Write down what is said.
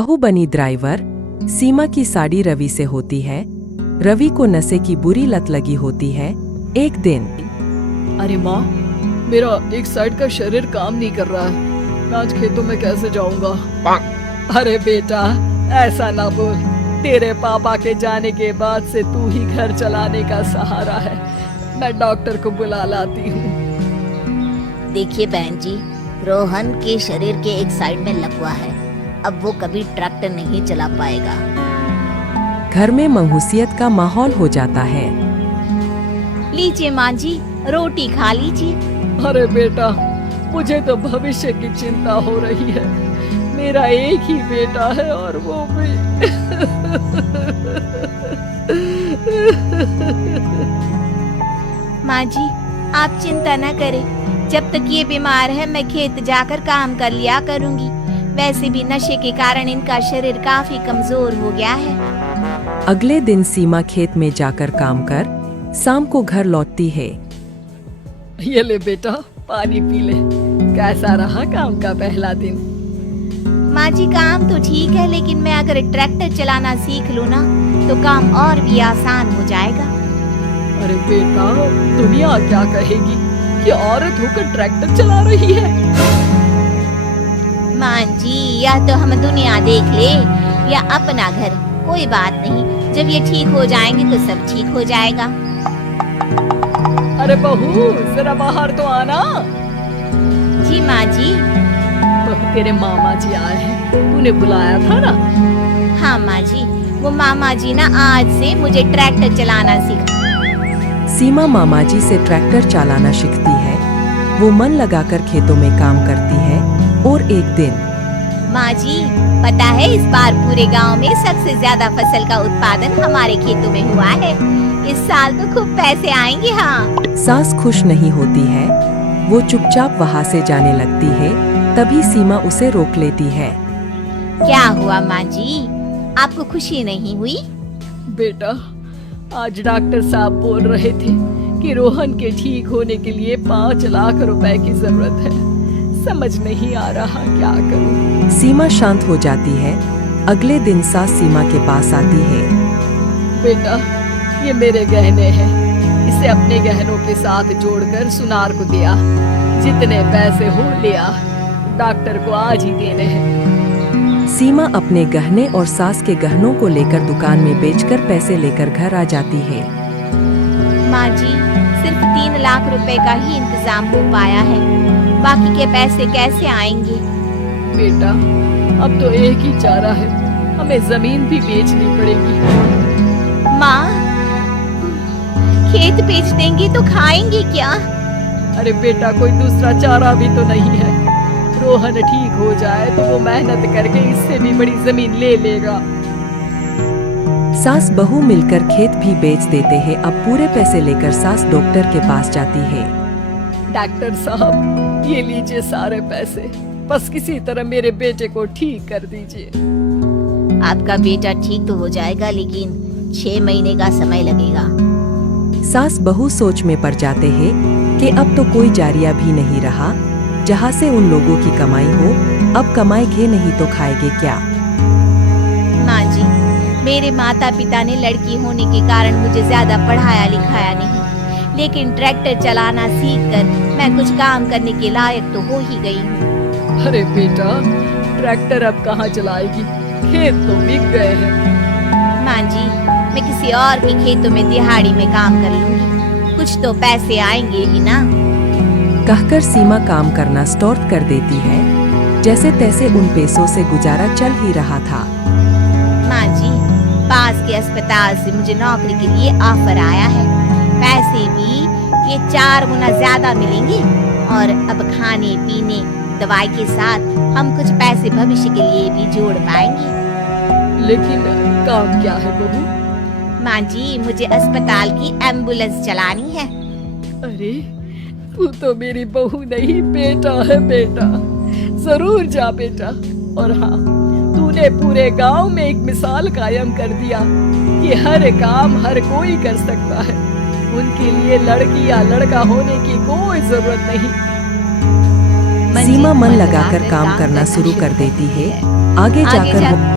Baahubali driver. सीमा की साड़ी रवि से होती है। रवि को नशे की बुरी लत लगी होती है। एक दिन अरे माँ, मेरा एक साइड का शरीर काम नहीं कर रहा है। मैं आज खेतों में कैसे जाऊंगा? अरे बेटा, ऐसा ना बोल। तेरे पापा के जाने के बाद से तू ही घर चलाने का सहारा है। मैं डॉक्टर को बुला लाती हूँ। देखिए बहन जी, रोहन के शरीर के एक साइड में लकवा है। अब वो कभी ट्रैक्टर नहीं चला पाएगा। घर में मंहूसियत का माहौल हो जाता है। लीजिए माँ जी, रोटी खा लीजिए। अरे बेटा, मुझे तो भविष्य की चिंता हो रही है। मेरा एक ही बेटा है और वो भी माँ जी, आप चिंता न करें। जब तक ये बीमार है मैं खेत जाकर काम कर लिया करूँगी। वैसे भी नशे के कारण इनका शरीर काफी कमजोर हो गया है। अगले दिन सीमा खेत में जाकर काम कर शाम को घर लौटती है। ये ले बेटा, पानी पी ले। कैसा रहा काम का पहला दिन? माँ जी, काम तो ठीक है, लेकिन मैं अगर ट्रैक्टर चलाना सीख लूँ ना तो काम और भी आसान हो जाएगा। अरे बेटा, दुनिया क्या कहेगी कि औरत होकर ट्रैक्टर चला रही है? माँ जी, या तो हम दुनिया देख ले या अपना घर, कोई बात नहीं। जब ये ठीक हो जाएंगे तो सब ठीक हो जाएगा। अरे बहू, जरा बाहर तो आना। जी माँ जी। बहू, तेरे मामा जी आए हैं, तूने बुलाया था ना? हाँ माँ जी, वो मामा जी ना आज से मुझे ट्रैक्टर चलाना सिखा। सीमा मामा जी से ट्रैक्टर चलाना सीखती है। वो मन लगाकर खेतों में काम करती है। और एक दिन माँ जी, पता है इस बार पूरे गांव में सबसे ज्यादा फसल का उत्पादन हमारे खेतों में हुआ है। इस साल तो खूब पैसे आएंगे। हाँ। सास खुश नहीं होती है। वो चुपचाप वहाँ से जाने लगती है। तभी सीमा उसे रोक लेती है। क्या हुआ माँ जी, आपको खुशी नहीं हुई? बेटा, आज डॉक्टर साहब बोल रहे थे कि रोहन के ठीक होने के लिए 5 लाख रुपए की जरूरत है। समझ नहीं आ रहा क्या करूं। सीमा शांत हो जाती है। अगले दिन सास सीमा के पास आती है। बेटा, ये मेरे गहने हैं। इसे अपने गहनों के साथ जोड़कर सुनार को दिया। जितने पैसे हो लिया, डॉक्टर को आज ही देने हैं। सीमा अपने गहने और सास के गहनों को लेकर दुकान में बेचकर पैसे लेकर घर आ जाती है। माँ जी, सिर्फ 3 लाख रुपए का ही इंतजाम हो पाया है। बाकी के पैसे कैसे आएंगे? बेटा, अब तो एक ही चारा है, हमें जमीन भी बेचनी पड़ेगी। माँ, खेत बेच देंगे तो खाएंगे क्या? अरे बेटा, कोई दूसरा चारा भी तो नहीं है। रोहन ठीक हो जाए तो वो मेहनत करके इससे भी बड़ी जमीन ले लेगा। सास बहू मिलकर खेत भी बेच देते हैं। अब पूरे पैसे लेकर सास डॉक्टर के पास जाती है। डॉक्टर साहब, ये लीजिए सारे पैसे। बस किसी तरह मेरे बेटे को ठीक कर दीजिए। आपका बेटा ठीक तो हो जाएगा, लेकिन 6 महीने का समय लगेगा। सास बहू सोच में पड़ जाते हैं कि अब तो कोई जारिया भी नहीं रहा जहाँ से उन लोगों की कमाई हो। अब कमाएंगे नहीं तो खाएंगे क्या? माँ जी, मेरे माता पिता ने लड़की होने के कारण मुझे ज्यादा पढ़ाया लिखाया नहीं, लेकिन ट्रैक्टर चलाना सीखकर मैं कुछ काम करने के लायक तो हो ही गई हूँ। अरे बेटा, ट्रैक्टर अब कहाँ चलाएगी? खेत तो बिक गए हैं। माँ जी, मैं किसी और के खेतों में दिहाड़ी में काम कर लूंगी। कुछ तो पैसे आएंगे ही ना। कहकर सीमा काम करना स्टार्ट कर देती है। जैसे तैसे उन पैसों से गुजारा चल ही रहा था। माँ जी, पास के अस्पताल से मुझे नौकरी के लिए ऑफर आया है। पैसे भी ये 4 गुना ज्यादा मिलेंगे और अब खाने पीने दवाई के साथ हम कुछ पैसे भविष्य के लिए भी जोड़ पाएंगे। लेकिन काम क्या है बहू? माँ जी, मुझे अस्पताल की एम्बुलेंस चलानी है। अरे, तू तो मेरी बहू नहीं, बेटा है बेटा। जरूर जा बेटा। और हाँ, तूने पूरे गांव में एक मिसाल कायम कर दिया कि हर काम हर कोई कर सकता है। उनके लिए लड़की या लड़का होने की कोई जरूरत नहीं। सीमा मन लगाकर काम करना शुरू कर देती है। आगे जाकर वो